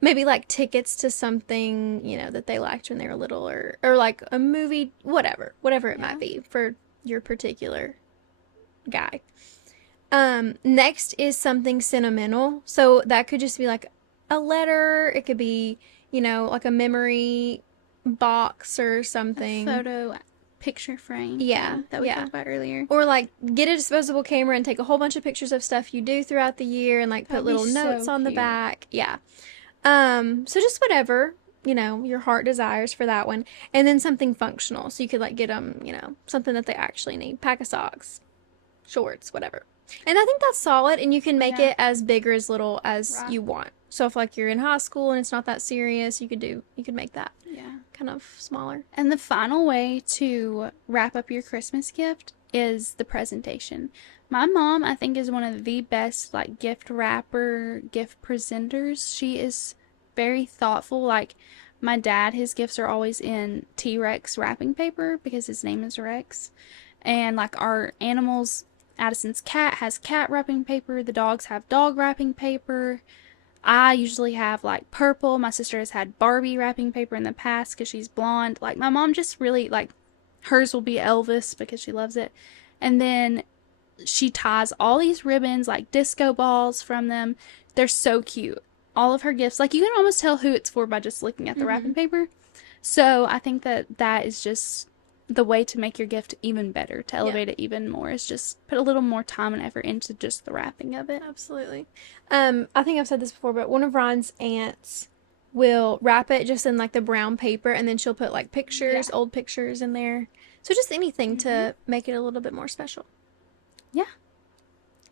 Maybe like tickets to something, you know, that they liked when they were little, or like a movie, whatever it might be for your particular guy. Next is something sentimental. So that could just be like a letter. It could be, you know, like a memory box or something. A photo picture frame. Yeah, That we talked about earlier. Or like get a disposable camera and take a whole bunch of pictures of stuff you do throughout the year and like put little notes on the back. Yeah. So just whatever, you know, your heart desires for that one. And then something functional. So you could like get them, you know, something that they actually need. Pack of socks, shorts, whatever. And I think that's solid, and you can make it as big or as little as you want. So if like you're in high school and it's not that serious, you could make that kind of smaller. And the final way to wrap up your Christmas gift is the presentation. My mom, I think, is one of the best like gift wrapper, gift presenters. She is very thoughtful. Like my dad, his gifts are always in T-Rex wrapping paper because his name is Rex. And like our animals, Addison's cat has cat wrapping paper, the dogs have dog wrapping paper. I usually have like purple. My sister has had Barbie wrapping paper in the past because she's blonde. Like my mom just really like, hers will be Elvis because she loves it. And then she ties all these ribbons, like disco balls from them. They're so cute. All of her gifts, like you can almost tell who it's for by just looking at the wrapping paper. So I think that that is just the way to make your gift even better, to elevate it even more, is just put a little more time and effort into just the wrapping of it. Absolutely. I think I've said this before, but one of Ron's aunts will wrap it just in like the brown paper, and then she'll put like pictures, old pictures in there. So just anything to make it a little bit more special. Yeah.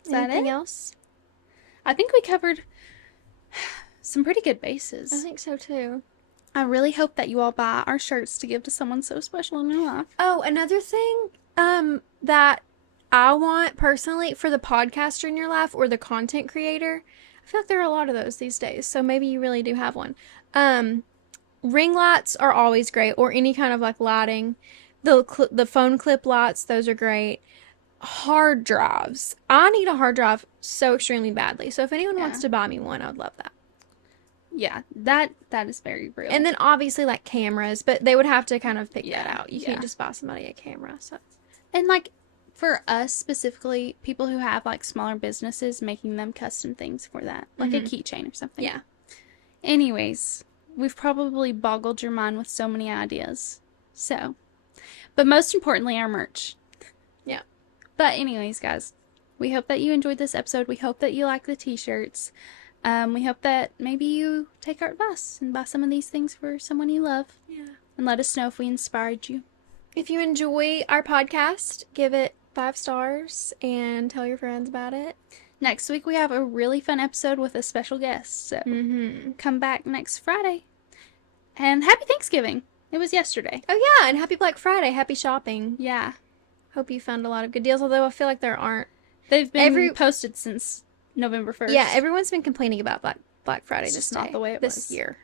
Is that Anything it? else? I think we covered some pretty good bases. I think so too. I really hope that you all buy our shirts to give to someone so special in your life. Oh, another thing that I want personally for the podcaster in your life or the content creator, I feel like there are a lot of those these days, so maybe you really do have one. Ring lights are always great, or any kind of like lighting. The phone clip lights, those are great. Hard drives. I need a hard drive so extremely badly. So if anyone wants to buy me one, I would love that. Yeah, that is very real. And then obviously like cameras, but they would have to kind of pick that out. You can't just buy somebody a camera. So, and like for us specifically, people who have like smaller businesses, making them custom things for that, like a keychain or something. Yeah. Anyways, we've probably boggled your mind with so many ideas. So, but most importantly, our merch. Yeah. But anyways, guys, we hope that you enjoyed this episode. We hope that you like the t-shirts. We hope that maybe you take our advice and buy some of these things for someone you love. Yeah. And let us know if we inspired you. If you enjoy our podcast, give it 5 stars and tell your friends about it. Next week we have a really fun episode with a special guest. So come back next Friday. And happy Thanksgiving. It was yesterday. Oh yeah, and happy Black Friday. Happy shopping. Yeah. Hope you found a lot of good deals, although I feel like there aren't. They've been posted since November 1st. Yeah, everyone's been complaining about Black Friday It's this just not the way it this was. year.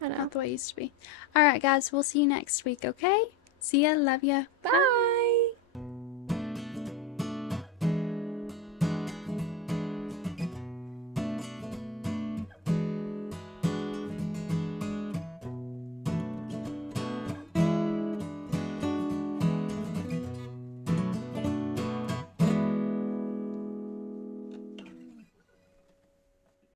I know. Not the way it used to be. All right, guys. We'll see you next week, okay? See ya. Love ya. Bye.